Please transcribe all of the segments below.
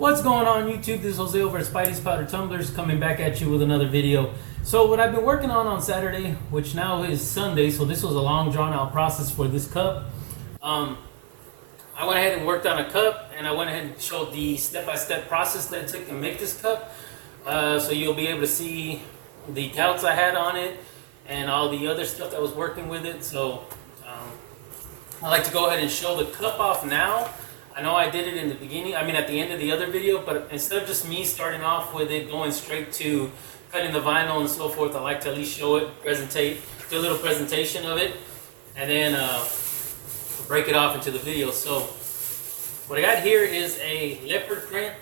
What's going on YouTube? This is Jose over at Spidey's Powder Tumblers coming back at you with another video. So what I've been working on Saturday, which now is Sunday, so this was a long drawn out process for this cup. I went ahead and worked on a cup, and I went ahead and showed the step-by-step process that it took to make this cup. So you'll be able to see the counts I had on it and all the other stuff that was working with it. So I like to go ahead and show the cup off now. I know I did it in the beginning, at the end of the other video, but instead of just me starting off with it, going straight to cutting the vinyl and so forth, I like to at least show it, do a little presentation of it, and then break it off into the video. So what I got here is a Leopard print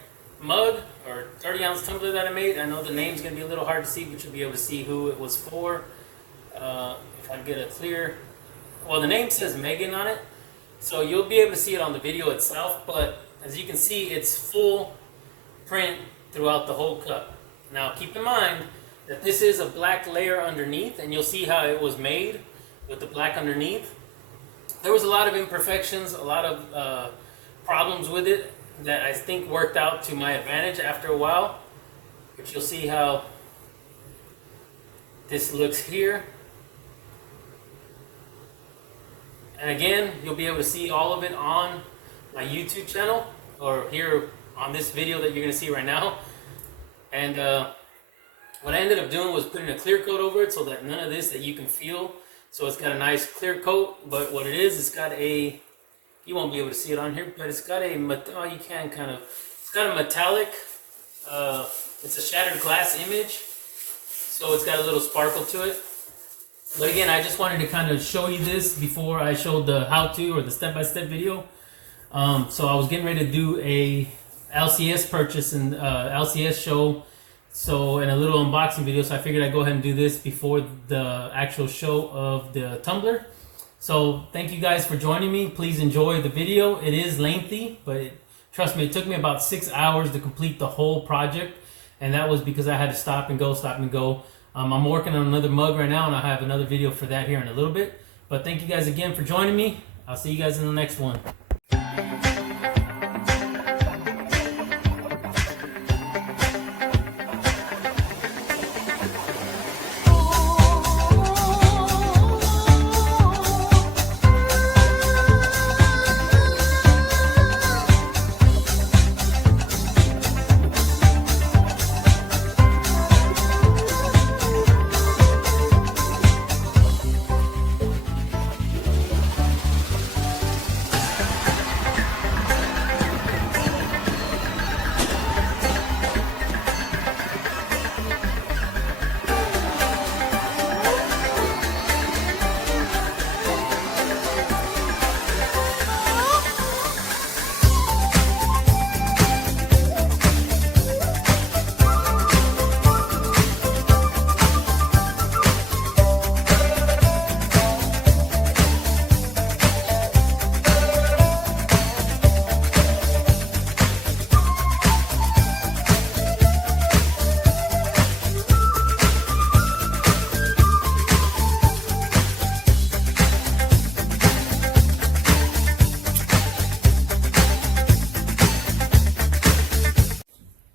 mug or 30-ounce tumbler that I made. I know the name's going to be a little hard to see, but you'll be able to see who it was for. If I get a clear, well, the name says Megan on it. So you'll be able to see it on the video itself, but as you can see, it's full print throughout the whole cup. Now keep in mind that this is a black layer underneath, and you'll see how it was made with the black underneath. There was a lot of imperfections, a lot of problems with it that I think worked out to my advantage after a while, but you'll see how this looks here. And again, you'll be able to see all of it on my YouTube channel, or here on this video that you're going to see right now. And what I ended up doing was putting a clear coat over it so that none of this that you can feel. So it's got a nice clear coat, but what it is, it's got a, you won't be able to see it on here, but it's got a, oh, you can kind of, it's got a metallic, it's a shattered glass image. So it's got a little sparkle to it. But again, I just wanted to kind of show you this before I showed the how-to or the step-by-step video. So I was getting ready to do a LCS purchase and LCS show, so in a little unboxing video. So I figured I'd go ahead and do this before the actual show of the tumbler. So thank you guys for joining me. Please enjoy the video. It is lengthy, but trust me, it took me about 6 hours to complete the whole project, and that was because I had to stop and go. I'm working on another mug right now, and I'll have another video for that here in a little bit. But thank you guys again for joining me. I'll see you guys in the next one.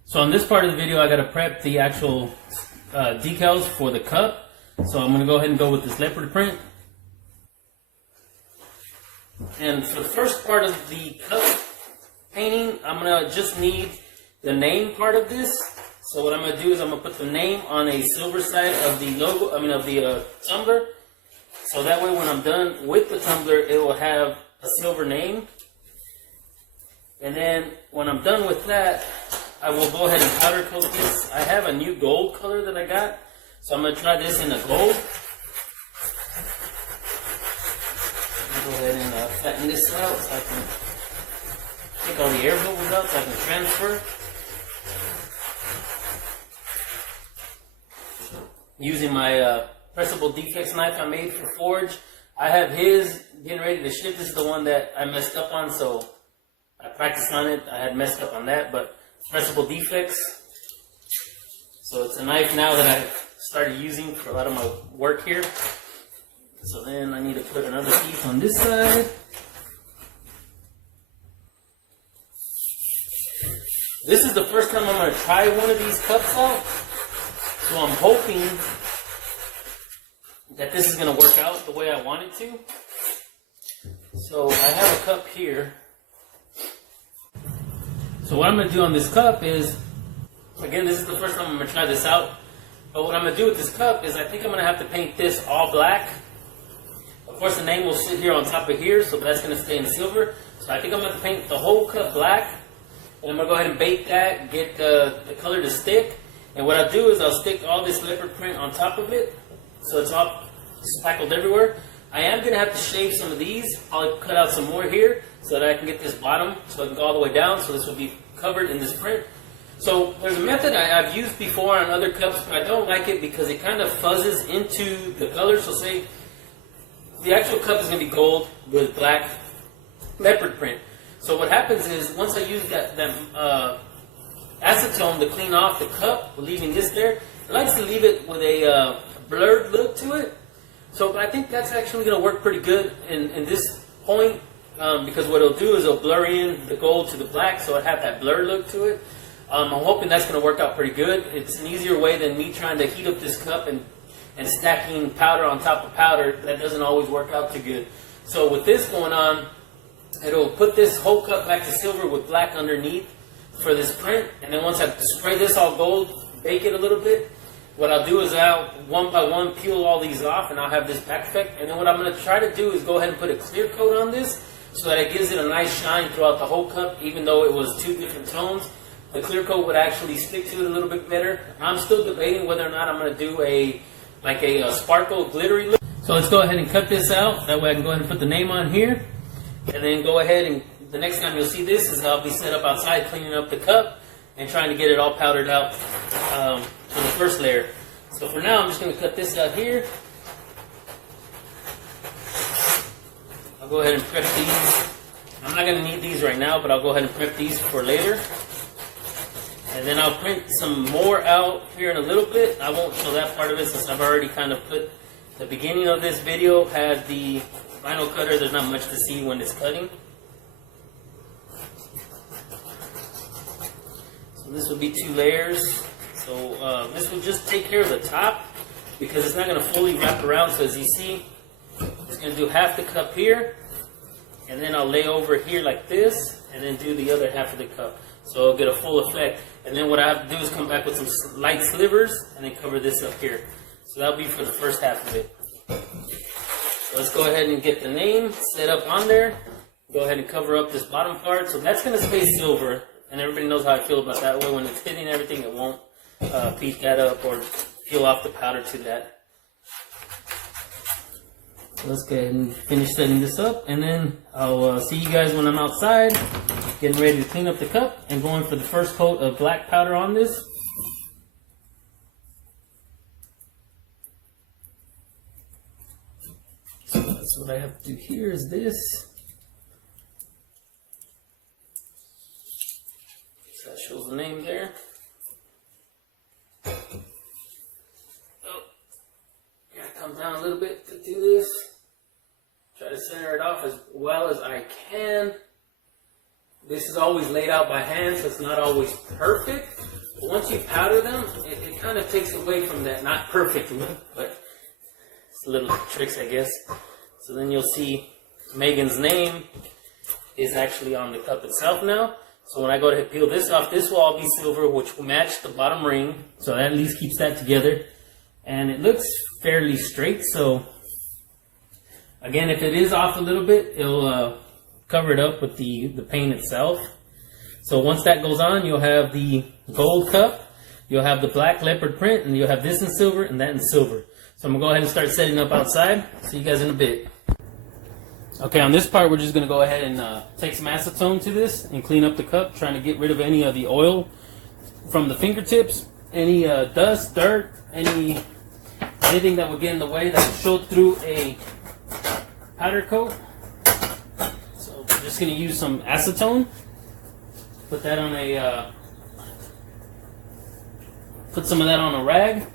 So on this part of the video, I got to prep the actual decals for the cup. So I'm going to go ahead and go with this leopard print. And for the first part of the cup painting, I'm going to just need the name part of this. So what I'm going to do is I'm going to put the name on a silver side of the logo, of the tumbler. So that way when I'm done with the tumbler, it will have a silver name. And then when I'm done with that, I will go ahead and powder coat this. I have a new gold color that I got, so I'm going to try this in a gold. I'll go ahead and flatten this out so I can take all the air bubbles out so I can transfer. Using my pressable defects knife I made for Forge. I have his getting ready to ship. This is the one that I messed up on, so I practiced on it. I had messed up on that, but pressable defects. So it's a knife now that I've started using for a lot of my work here. So then I need to put another piece on this side. This is the first time I'm going to try one of these cups out. So I'm hoping that this is going to work out the way I want it to. So I have a cup here. So what I'm going to do on this cup is, again, this is the first time I'm going to try this out. But what I'm going to do with this cup is I think I'm going to have to paint this all black. Of course, the name will sit here on top of here, so that's going to stay in silver. So I think I'm going to paint the whole cup black. And I'm going to go ahead and bake that, get the color to stick. And what I'll do is I'll stick all this leopard print on top of it, so it's all spackled everywhere. I am going to have to shave some of these. I'll cut out some more here so that I can get this bottom so I can go all the way down, so this will be covered in this print. So there's a method I've used before on other cups, but I don't like it because it kind of fuzzes into the color. So say the actual cup is going to be gold with black leopard print. So what happens is once I use that acetone to clean off the cup, leaving this there, I like to leave it with a blurred look to it. So I think that's actually going to work pretty good in this point, because what it'll do is it'll blur in the gold to the black, so it have that blurred look to it. I'm hoping that's going to work out pretty good. It's an easier way than me trying to heat up this cup and stacking powder on top of powder. That doesn't always work out too good. So with this going on, it'll put this whole cup back to silver with black underneath for this print. And then once I spray this all gold, bake it a little bit, what I'll do is I'll one by one peel all these off, and I'll have this back effect. And then what I'm going to try to do is go ahead and put a clear coat on this so that it gives it a nice shine throughout the whole cup, even though it was two different tones. The clear coat would actually stick to it a little bit better. I'm still debating whether or not I'm going to do a sparkle glittery look. So let's go ahead and cut this out. That way I can go ahead and put the name on here. And then go ahead and the next time you'll see this is I'll be set up outside cleaning up the cup and trying to get it all powdered out on the first layer. So for now I'm just going to cut this out here. I'll go ahead and prep these. I'm not going to need these right now, but I'll go ahead and prep these for later. And then I'll print some more out here in a little bit. I won't show that part of it since I've already kind of put the beginning of this video had the vinyl cutter. There's not much to see when it's cutting. So this will be 2 layers. So this will just take care of the top because it's not going to fully wrap around. So as you see, it's going to do half the cup here, and then I'll lay over here like this, and then do the other half of the cup. So I'll get a full effect. And then what I have to do is come back with some light slivers and then cover this up here. So that'll be for the first half of it. So let's go ahead and get the name set up on there. Go ahead and cover up this bottom part. So that's going to stay silver. And everybody knows how I feel about that way. When it's hitting everything, it won't peak that up or peel off the powder to that. So let's go ahead and finish setting this up. And then I'll see you guys when I'm outside, getting ready to clean up the cup and going for the first coat of black powder on this. So that's what I have to do here is this. So that shows the name there. Oh, gotta come down a little bit to do this. Try to center it off as well as I can. This is always laid out by hand, so it's not always perfect. But once you powder them, it kind of takes away from that not perfect look, but it's little tricks, I guess. So then you'll see Megan's name is actually on the cup itself now. So when I go to peel this off, this will all be silver, which will match the bottom ring. So that at least keeps that together. And it looks fairly straight, so again, if it is off a little bit, it'll cover it up with the paint itself. So once that goes on, you'll have the gold cup, you'll have the black leopard print, and you'll have this in silver and that in silver. So I'm going to go ahead and start setting up outside. See you guys in a bit. Okay, on this part, we're just going to go ahead and take some acetone to this and clean up the cup, trying to get rid of any of the oil from the fingertips, any dust, dirt, anything that would get in the way that would show through a powder coat. So I'm just going to use some acetone. Put that on a put some of that on a rag.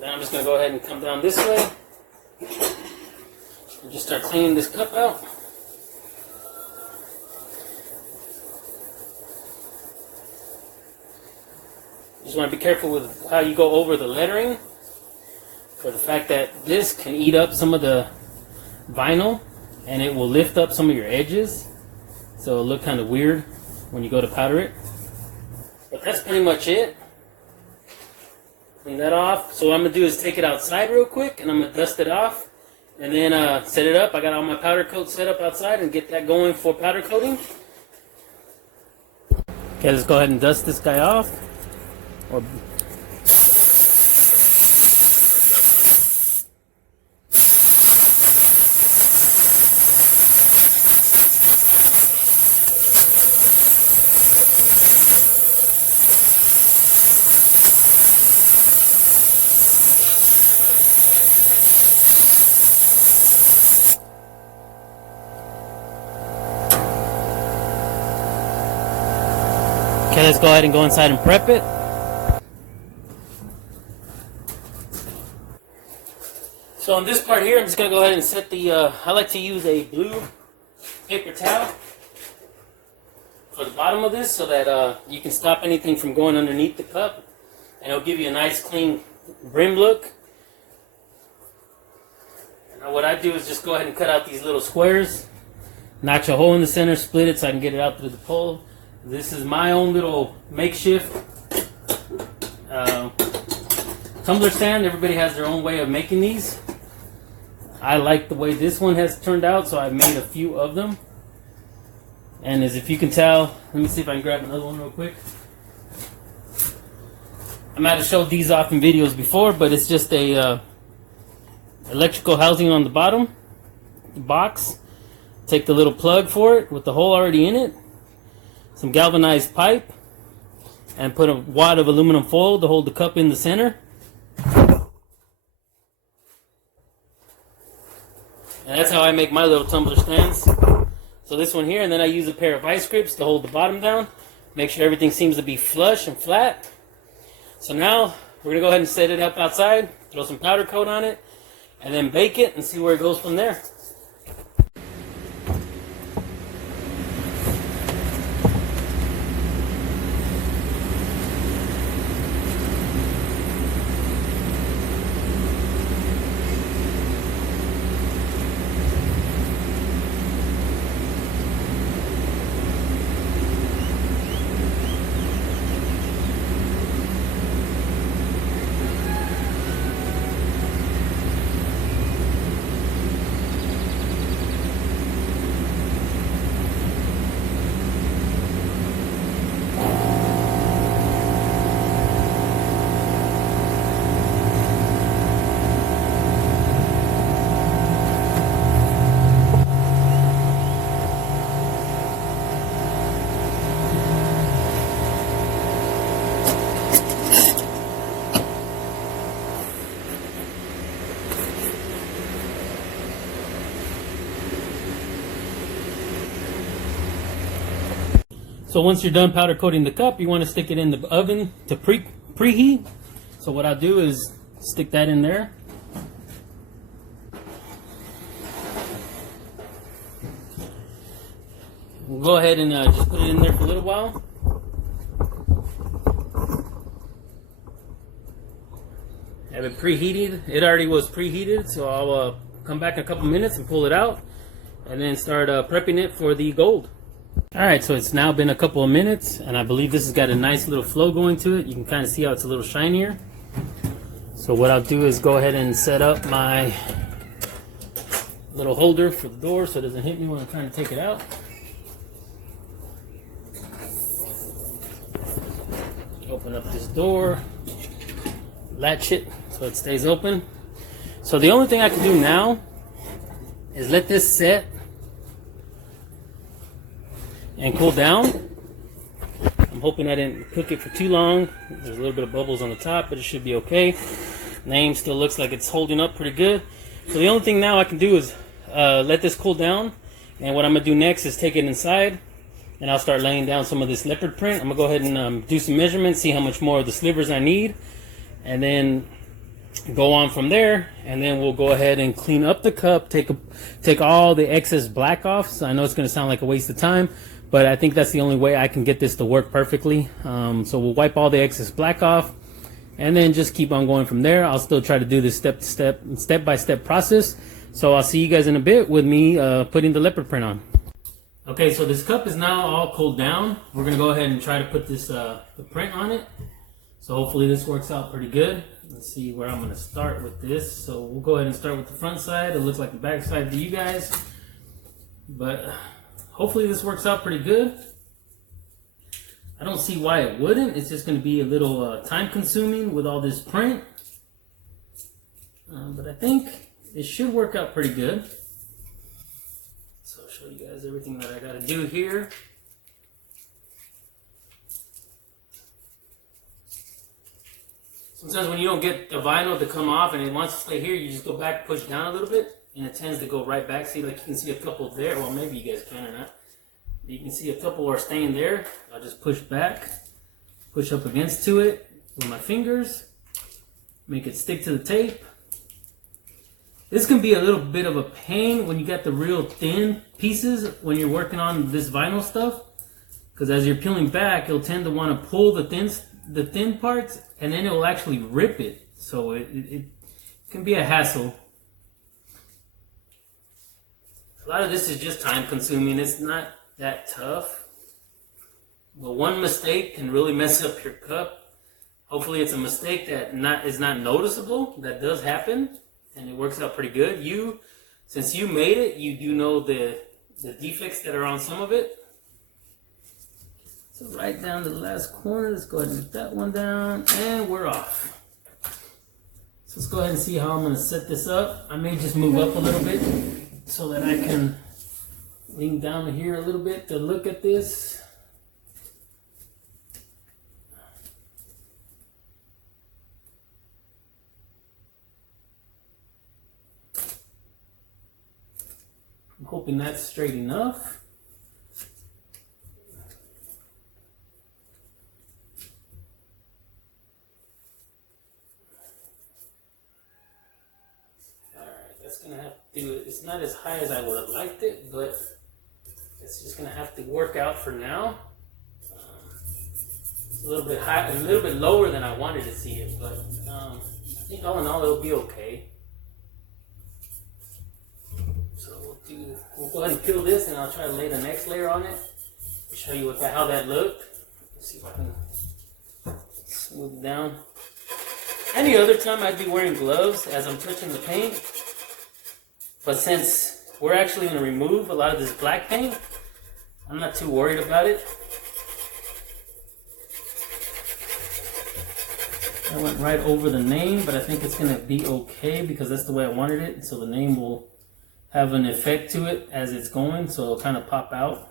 Then I'm just going to go ahead and come down this way and just start cleaning this cup out. Just want to be careful with how you go over the lettering, for the fact that this can eat up some of the vinyl and it will lift up some of your edges, so it'll look kind of weird when you go to powder it. But that's pretty much it. Clean that off. So what I'm going to do is take it outside real quick and I'm going to dust it off and then set it up. I got all my powder coat set up outside and get that going for powder coating. Okay, let's go ahead and dust this guy off. Okay, let's go ahead and go inside and prep it. So on this part here, I'm just going to go ahead and set the, I like to use a blue paper towel for the bottom of this so that you can stop anything from going underneath the cup. And it'll give you a nice clean brim look. And now what I do is just go ahead and cut out these little squares. Notch a hole in the center, split it so I can get it out through the pole. This is my own little makeshift tumbler stand. Everybody has their own way of making these. I like the way this one has turned out, so I've made a few of them. And as if you can tell, let me see if I can grab another one real quick. I might have showed these off in videos before, but it's just a electrical housing on the bottom, the box. Take the little plug for it with the hole already in it. Some galvanized pipe, and put a wad of aluminum foil to hold the cup in the center. And that's how I make my little tumbler stands. So this one here, and then I use a pair of vice grips to hold the bottom down. Make sure everything seems to be flush and flat. So now we're gonna go ahead and set it up outside, throw some powder coat on it, and then bake it and see where it goes from there. So once you're done powder coating the cup, you want to stick it in the oven to preheat. So what I'll do is stick that in there. We'll go ahead and just put it in there for a little while. Have it preheated. It already was preheated, so I'll come back in a couple minutes and pull it out and then start prepping it for the gold. Alright, so it's now been a couple of minutes, and I believe this has got a nice little flow going to it. You can kind of see how it's a little shinier. So what I'll do is go ahead and set up my little holder for the door so it doesn't hit me when I'm trying to take it out. Open up this door, latch it so it stays open. So the only thing I can do now is let this set and cool down. I'm hoping I didn't cook it for too long. There's a little bit of bubbles on the top, but it should be okay. Name still looks like it's holding up pretty good. So the only thing now I can do is let this cool down, and what I'm gonna do next is take it inside and I'll start laying down some of this leopard print. I'm gonna go ahead and do some measurements, see how much more of the slivers I need, and then go on from there. And then we'll go ahead and clean up the cup, take all the excess black off. So I know it's gonna sound like a waste of time, but I think that's the only way I can get this to work perfectly. So we'll wipe all the excess black off and then just keep on going from there. I'll still try to do this step by step process. So I'll see you guys in a bit with me putting the leopard print on. Okay, so this cup is now all cooled down. We're gonna go ahead and try to put this the print on it. So hopefully this works out pretty good. Let's see where I'm gonna start with this. So we'll go ahead and start with the front side. It looks like the back side to you guys, but hopefully this works out pretty good. I don't see why it wouldn't. It's just gonna be a little time consuming with all this print, but I think it should work out pretty good. So I'll show you guys everything that I gotta do here. Sometimes when you don't get the vinyl to come off and it wants to stay here, you just go back, push down a little bit, and it tends to go right back. See, like you can see a couple there. Well, maybe you guys can or not. You can see a couple are staying there. I'll just push back, push up against to it with my fingers, make it stick to the tape. This can be a little bit of a pain when you got the real thin pieces when you're working on this vinyl stuff, because as you're peeling back, you'll tend to want to pull the thin parts, and then it will actually rip it. So it can be a hassle. A lot of this is just time consuming. It's not that tough, but one mistake can really mess up your cup. Hopefully it's a mistake that is not noticeable. That does happen, and it works out pretty good. Since you made it, you do know the defects that are on some of it. So right down to the last corner, let's go ahead and get that one down, and we're off. So let's go ahead and see how I'm going to set this up. I may just move up a little bit so that I can lean down here a little bit to look at this. I'm hoping that's straight enough. Gonna have to do it. It's not as high as I would have liked it, but it's just gonna have to work out for now. It's a little bit high, a little bit lower than I wanted to see it, but I think all in all it'll be okay. So we'll go ahead and peel this, and I'll try to lay the next layer on it. Show you how that looked. Let's see if I can smooth it down. Any other time I'd be wearing gloves as I'm touching the paint. But since we're actually going to remove a lot of this black paint, I'm not too worried about it. I went right over the name, but I think it's going to be okay because that's the way I wanted it. So the name will have an effect to it as it's going, so it'll kind of pop out.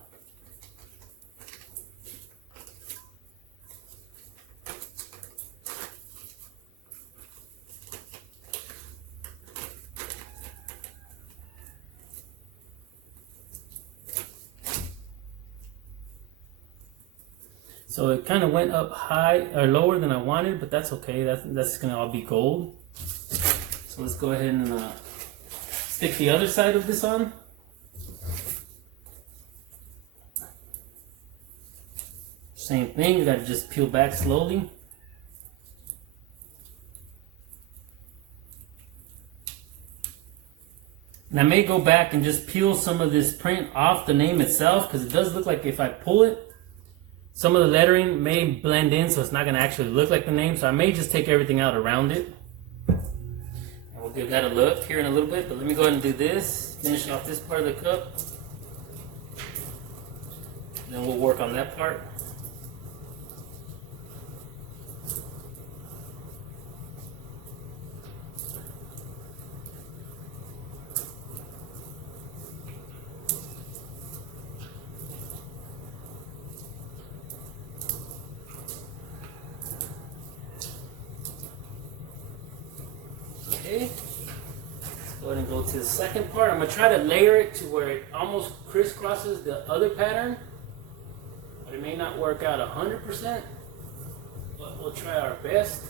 So it kind of went up high or lower than I wanted, but that's okay. That's gonna all be gold. So let's go ahead and stick the other side of this on. Same thing, you gotta just peel back slowly. And I may go back and just peel some of this print off the name itself, because it does look like if I pull it, some of the lettering may blend in, so it's not going to actually look like the name. So I may just take everything out around it. And we'll give that a look here in a little bit. But let me go ahead and do this. Finish off this part of the cup. Then we'll work on that part. Okay, let's go ahead and go to the second part. I'm going to try to layer it to where it almost crisscrosses the other pattern, but it may not work out 100%, but we'll try our best.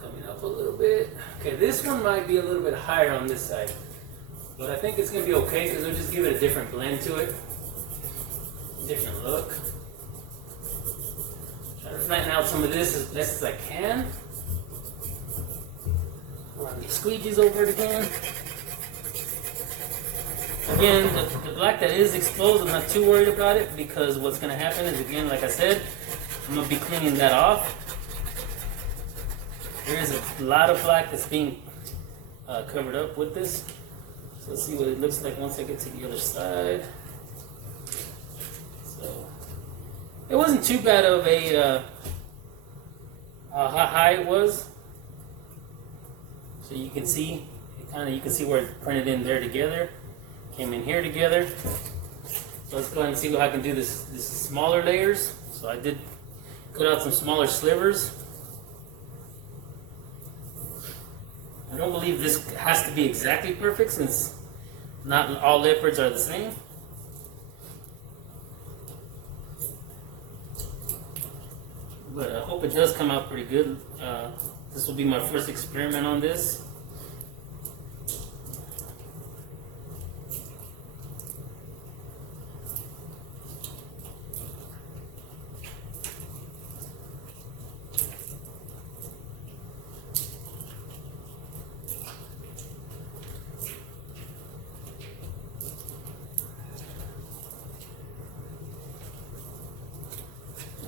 Coming up a little bit. Okay, this one might be a little bit higher on this side, but I think it's going to be okay because we'll just give it a different blend to it. different look. Try to flatten out some of this as best as I can. Run these squeegees over it again. Again, the black that is exposed, I'm not too worried about it because what's going to happen is, again, like I said, I'm going to be cleaning that off. There is a lot of black that's being covered up with this. So let's see what it looks like once I get to the other side. So it wasn't too bad of a how high it was. So you can see you can see where it printed in there together, came in here together. So let's go ahead and see what I can do. This is smaller layers. So I did cut out some smaller slivers. I don't believe this has to be exactly perfect since not all leopards are the same. But I hope it does come out pretty good. This will be my first experiment on this.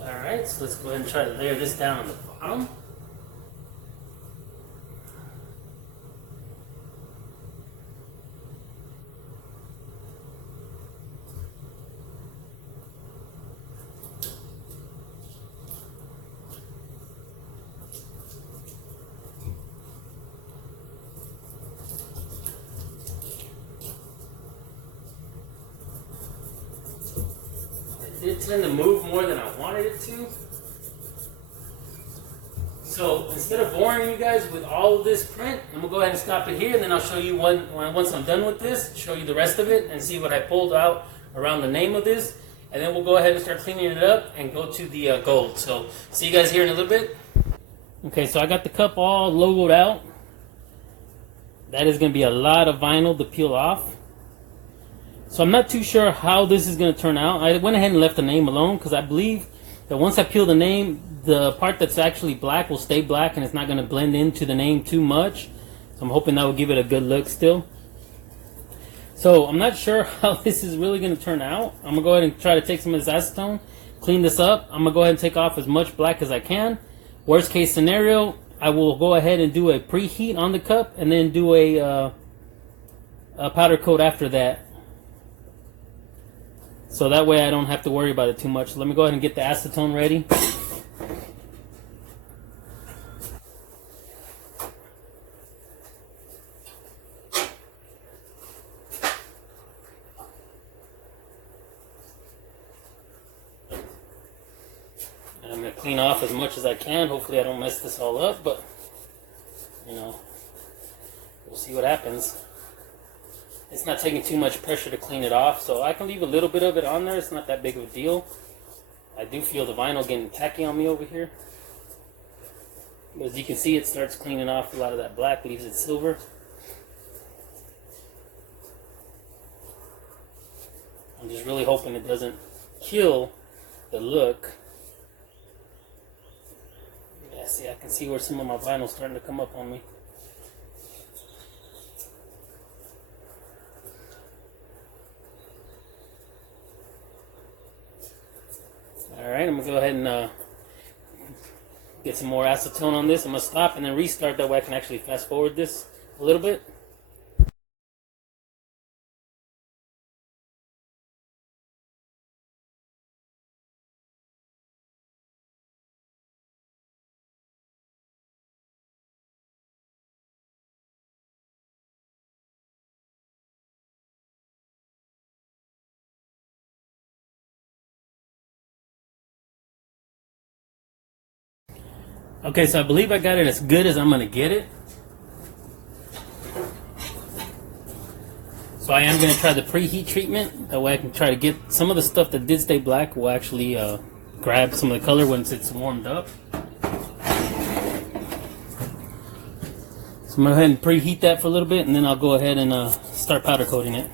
Alright, so let's go ahead and try to layer this down on the bottom. It tend to move more than I wanted it to. So instead of boring you guys with all of this print, I'm gonna go ahead and stop it here, and then I'll show you once I'm done with this, show you the rest of it and see what I pulled out around the name of this, and then we'll go ahead and start cleaning it up and go to the gold. So see you guys here in a little bit. Okay, so I got the cup all logoed out. That is gonna be a lot of vinyl to peel off. So I'm not too sure how this is going to turn out. I went ahead and left the name alone because I believe that once I peel the name, the part that's actually black will stay black and it's not going to blend into the name too much. So I'm hoping that will give it a good look still. So I'm not sure how this is really going to turn out. I'm going to go ahead and try to take some of this acetone, clean this up. I'm going to go ahead and take off as much black as I can. Worst case scenario, I will go ahead and do a preheat on the cup and then do a powder coat after that. So that way I don't have to worry about it too much. Let me go ahead and get the acetone ready. And I'm going to clean off as much as I can. Hopefully I don't mess this all up, but you know, we'll see what happens. It's not taking too much pressure to clean it off, so I can leave a little bit of it on there. It's not that big of a deal. I do feel the vinyl getting tacky on me over here. But as you can see, it starts cleaning off a lot of that black, leaves it silver. I'm just really hoping it doesn't kill the look. Yeah, see, I can see where some of my vinyl's starting to come up on me. Alright, I'm going to go ahead and get some more acetone on this. I'm going to stop and then restart, that way I can actually fast forward this a little bit. Okay, so I believe I got it as good as I'm going to get it. So I am going to try the preheat treatment. That way I can try to get some of the stuff that did stay black will actually grab some of the color once it's warmed up. So I'm going to go ahead and preheat that for a little bit, and then I'll go ahead and start powder coating it.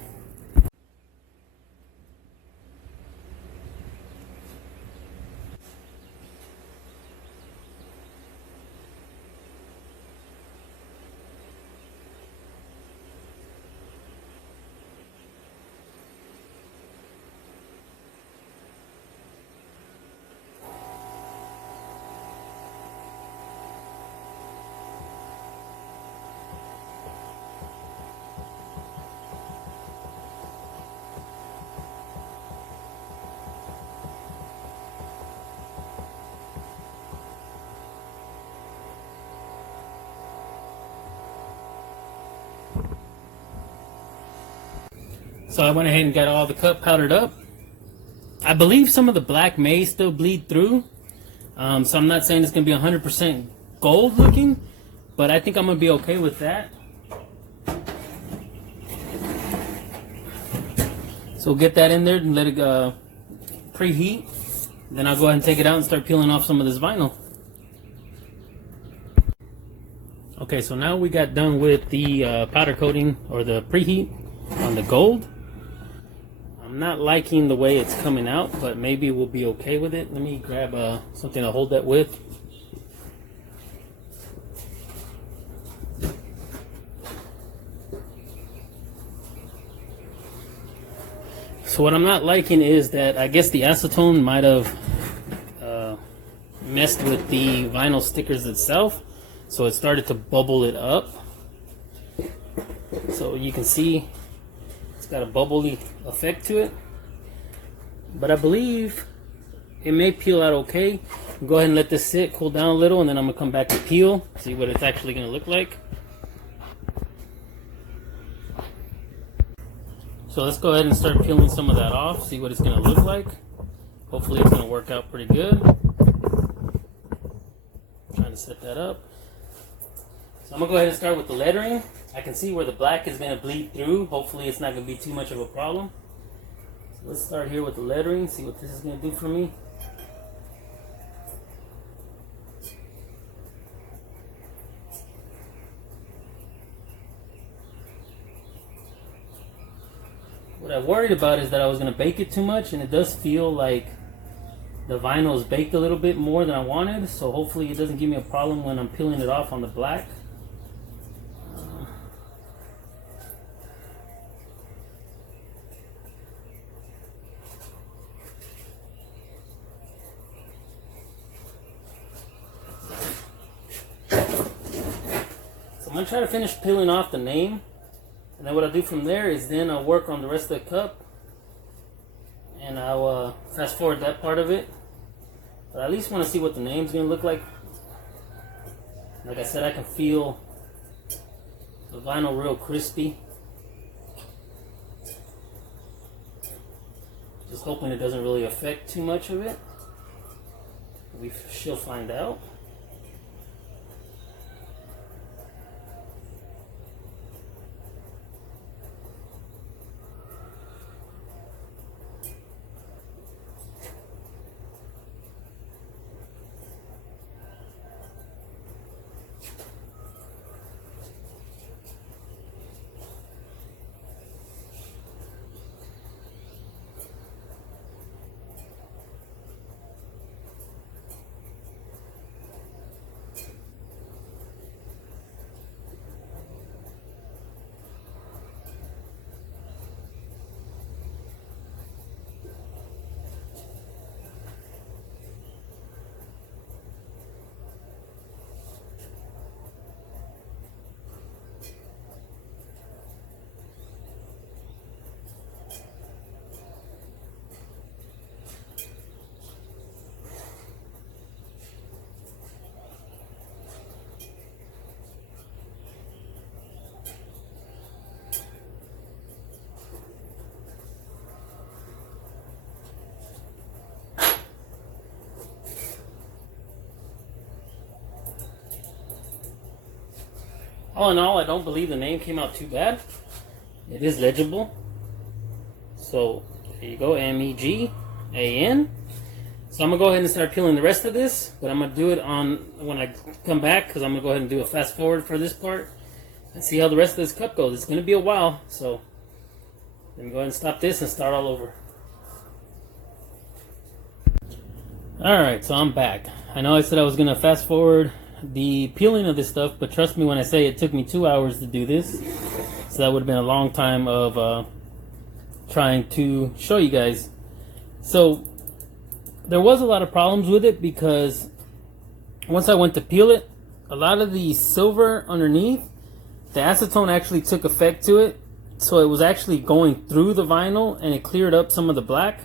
So I went ahead and got all the cup powdered up. I believe some of the black may still bleed through. So I'm not saying it's going to be 100% gold looking, but I think I'm going to be okay with that. So we'll get that in there and let it preheat. Then I'll go ahead and take it out and start peeling off some of this vinyl. Okay, so now we got done with the powder coating or the preheat on the gold. I'm not liking the way it's coming out, but maybe we'll be okay with it. Let me grab something to hold that with. So what I'm not liking is that I guess the acetone might have messed with the vinyl stickers itself, so it started to bubble it up. So you can see it's got a bubbly effect to it, but I believe it may peel out okay. Go ahead and let this sit, cool down a little, and then I'm gonna come back and peel, see what it's actually gonna look like. So let's go ahead and start peeling some of that off, see what it's gonna look like. Hopefully it's gonna work out pretty good. Trying to set that up. So I'm gonna go ahead and start with the lettering. I can see where the black is gonna bleed through. Hopefully it's not gonna be too much of a problem. So let's start here with the lettering, see what this is gonna do for me. What I worried about is that I was gonna bake it too much, and it does feel like the vinyl is baked a little bit more than I wanted, so hopefully it doesn't give me a problem when I'm peeling it off on the black. So I'm gonna try to finish peeling off the name, and then what I'll do from there is then I'll work on the rest of the cup, and I'll fast forward that part of it. But I at least want to see what the name's going to look like. Like I said, I can feel the vinyl real crispy. Just hoping it doesn't really affect too much of it. We shall find out. All in all, I don't believe the name came out too bad. It is legible. So there you go, M-E-G-A-N. So I'm gonna go ahead and start peeling the rest of this, but I'm gonna do it on when I come back, because I'm gonna go ahead and do a fast forward for this part and see how the rest of this cup goes. It's gonna be a while, so let me go ahead and stop this and start all over. Alright, so I'm back. I know I said I was gonna fast forward the peeling of this stuff, but trust me when I say it took me 2 hours to do this, so that would have been a long time of trying to show you guys. So there was a lot of problems with it, because once I went to peel it, a lot of the silver underneath, the acetone actually took effect to it, so it was actually going through the vinyl and it cleared up some of the black.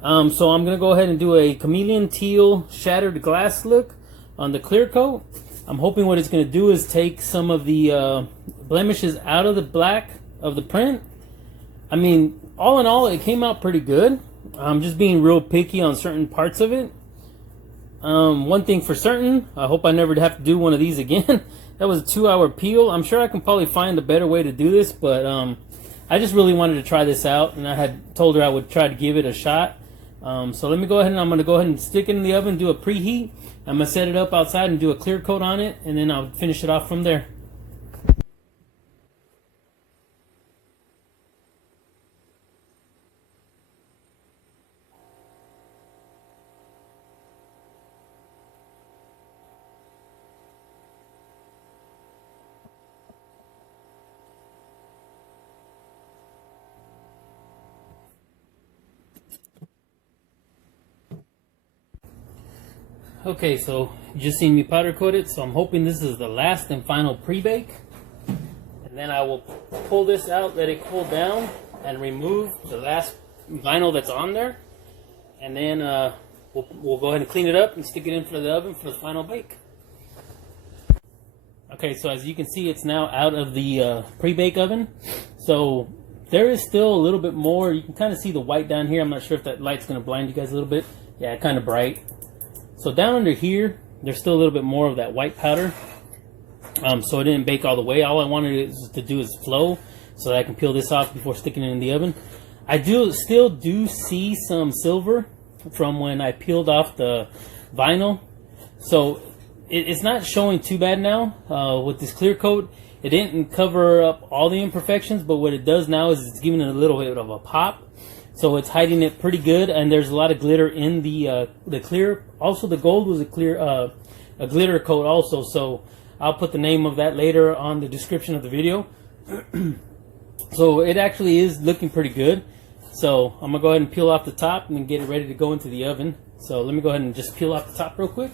So I'm gonna go ahead and do a chameleon teal shattered glass look on the clear coat. I'm hoping what it's going to do is take some of the blemishes out of the black of the print, I mean, all in all, it came out pretty good. I'm just being real picky on certain parts of it. One thing for certain, I hope I never have to do one of these again. That was a 2-hour peel. I'm sure I can probably find a better way to do this, but I just really wanted to try this out, and I had told her I would try to give it a shot. So let me go ahead and I'm going to go ahead and stick it in the oven, do a preheat. I'm going to set it up outside and do a clear coat on it, and then I'll finish it off from there. Okay, so you just seen me powder coat it, so I'm hoping this is the last and final pre-bake. And then I will pull this out, let it cool down, and remove the last vinyl that's on there. And then we'll go ahead and clean it up and stick it in for the oven for the final bake. Okay, so as you can see, it's now out of the pre-bake oven. So there is still a little bit more. You can kind of see the white down here. I'm not sure if that light's going to blind you guys a little bit. Yeah, kind of bright. So down under here, there's still a little bit more of that white powder. So it didn't bake all the way. All I wanted to do is flow so that I can peel this off before sticking it in the oven. I still do see some silver from when I peeled off the vinyl. So it's not showing too bad now with this clear coat. It didn't cover up all the imperfections, but what it does now is it's giving it a little bit of a pop. So it's hiding it pretty good, and there's a lot of glitter in the clear. Also, the gold was a glitter coat also. So I'll put the name of that later on the description of the video. So it actually is looking pretty good. So I'm gonna go ahead and peel off the top and then get it ready to go into the oven. So let me go ahead and just peel off the top real quick.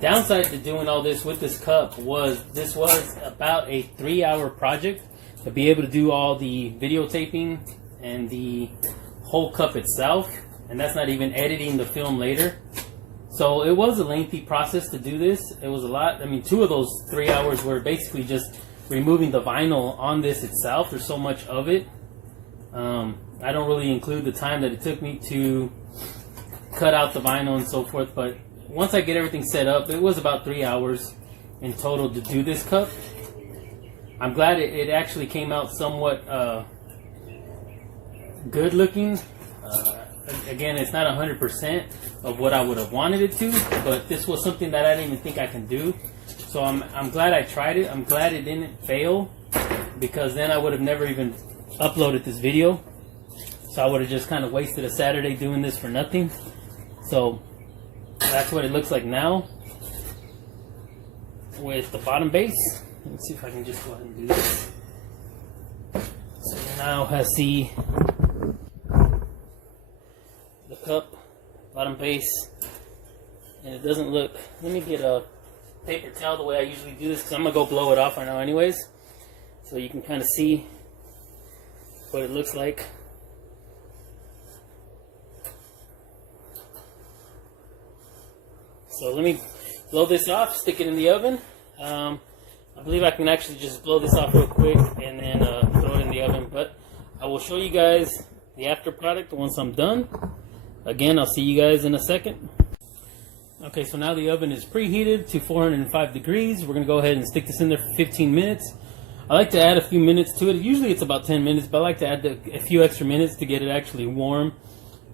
Downside to doing all this with this cup was this was about a 3-hour project to be able to do all the videotaping and the whole cup itself, and that's not even editing the film later. So it was a lengthy process to do this. It was a lot. I mean, 2 of those 3 hours were basically just removing the vinyl on this itself. There's so much of it. I don't really include the time that it took me to cut out the vinyl and so forth, but once I get everything set up, it was about 3 hours in total to do this cup. I'm glad it actually came out somewhat good looking. Again, it's not 100% of what I would have wanted it to, but this was something that I didn't even think I can do. So I'm glad I tried it. I'm glad it didn't fail, because then I would have never even uploaded this video. So I would have just kind of wasted a Saturday doing this for nothing. So that's what it looks like now with the bottom base. Let's see if I can just go ahead and do this. So now I see the cup, bottom base, and it doesn't look. Let me get a paper towel the way I usually do this, because I'm going to go blow it off right now anyways, so you can kind of see what it looks like. So let me blow this off, stick it in the oven. I believe I can actually just blow this off real quick and then throw it in the oven. But I will show you guys the after product once I'm done. Again, I'll see you guys in a second. Okay, so now the oven is preheated to 405 degrees. We're going to go ahead and stick this in there for 15 minutes. I like to add a few minutes to it. Usually it's about 10 minutes, but I like to add a few extra minutes to get it actually warm.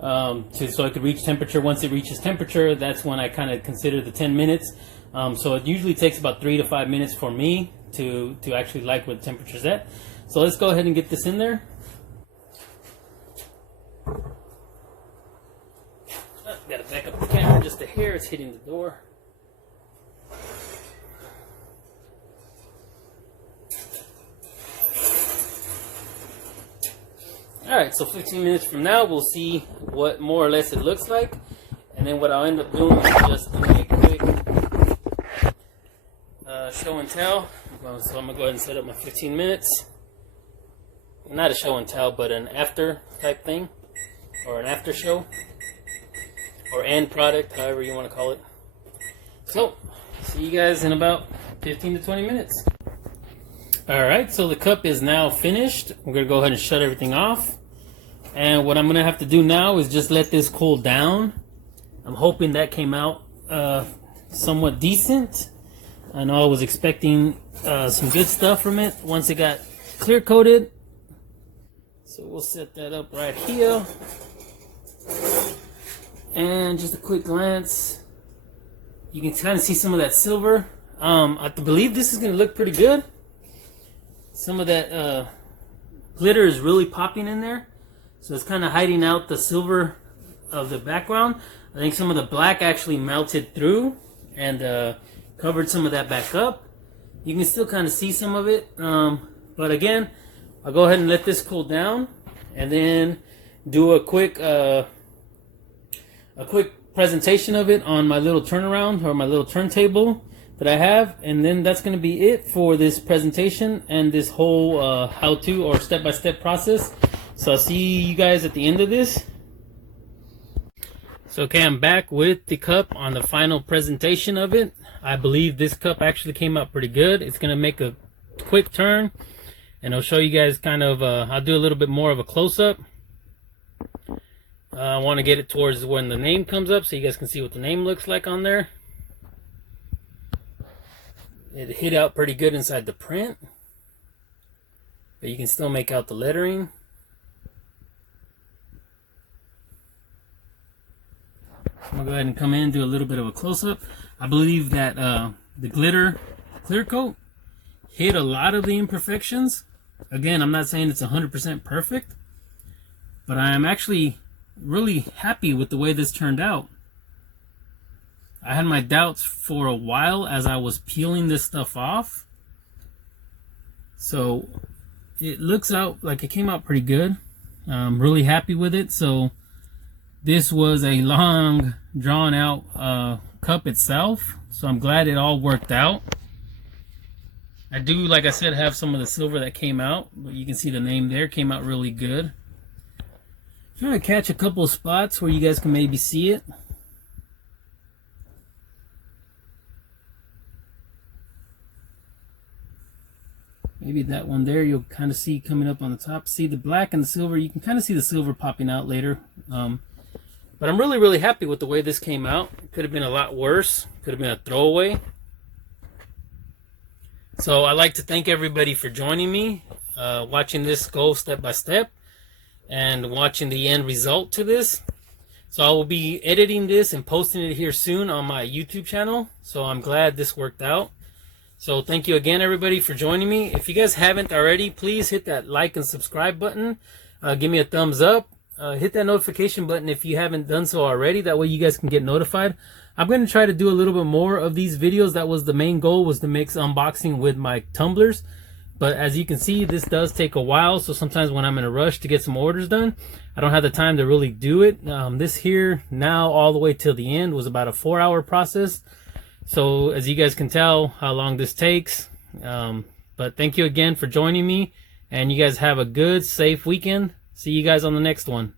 So it could reach temperature. Once it reaches temperature, that's when I kind of consider the 10 minutes. So it usually takes about 3 to 5 minutes for me to actually like where the temperature's at. So let's go ahead and get this in there. Gotta back up the camera just a hair. It's hitting the door. Alright, so 15 minutes from now, we'll see what more or less it looks like. And then what I'll end up doing is just doing a quick show and tell. So I'm going to go ahead and set up my 15 minutes. Not a show and tell, but an after type thing. or an after show, or end product, however you want to call it. So, see you guys in about 15 to 20 minutes. Alright, so the cup is now finished. I'm going to go ahead and shut everything off. And what I'm going to have to do now is just let this cool down. I'm hoping that came out somewhat decent. I know I was expecting some good stuff from it once it got clear coated. So we'll set that up right here. And just a quick glance. You can kind of see some of that silver. I believe this is going to look pretty good. Some of that glitter is really popping in there. So it's kind of hiding out the silver of the background. I think some of the black actually melted through and covered some of that back up. You can still kind of see some of it. But again, I'll go ahead and let this cool down and then do a quick presentation of it on my little turnaround or my little turntable that I have, and then that's going to be it for this presentation and this whole how-to or step-by-step process. So I'll see you guys at the end of this. So okay, I'm back with the cup on the final presentation of it. I believe this cup actually came out pretty good. It's going to make a quick turn, and I'll show you guys kind of, I'll do a little bit more of a close-up. I want to get it towards when the name comes up so you guys can see what the name looks like on there. It hit out pretty good inside the print, but you can still make out the lettering. I'm going to go ahead and come in and do a little bit of a close-up. I believe that the glitter clear coat hid a lot of the imperfections. Again, I'm not saying it's 100% perfect, but I am actually really happy with the way this turned out. I had my doubts for a while as I was peeling this stuff off. So it looks out like it came out pretty good. I'm really happy with it. So this was a long, drawn out cup itself. So I'm glad it all worked out. I do, like I said, have some of the silver that came out, but you can see the name there came out really good. I'm trying to catch a couple of spots where you guys can maybe see it. Maybe that one there you'll kind of see coming up on the top. See the black and the silver. You can kind of see the silver popping out later. But I'm really, really happy with the way this came out. It could have been a lot worse. Could have been a throwaway. So I'd like to thank everybody for joining me, watching this go step by step, and watching the end result to this. So I will be editing this and posting it here soon on my YouTube channel. So I'm glad this worked out. So thank you again, everybody, for joining me. If you guys haven't already, please hit that like and subscribe button. Give me a thumbs up. Hit that notification button if you haven't done so already. That way you guys can get notified. I'm going to try to do a little bit more of these videos. That was the main goal, was to mix unboxing with my tumblers. But as you can see, this does take a while. So sometimes when I'm in a rush to get some orders done, I don't have the time to really do it. This here now all the way till the end was about a 4-hour process. So as you guys can tell how long this takes. But thank you again for joining me. And you guys have a good, safe weekend. See you guys on the next one.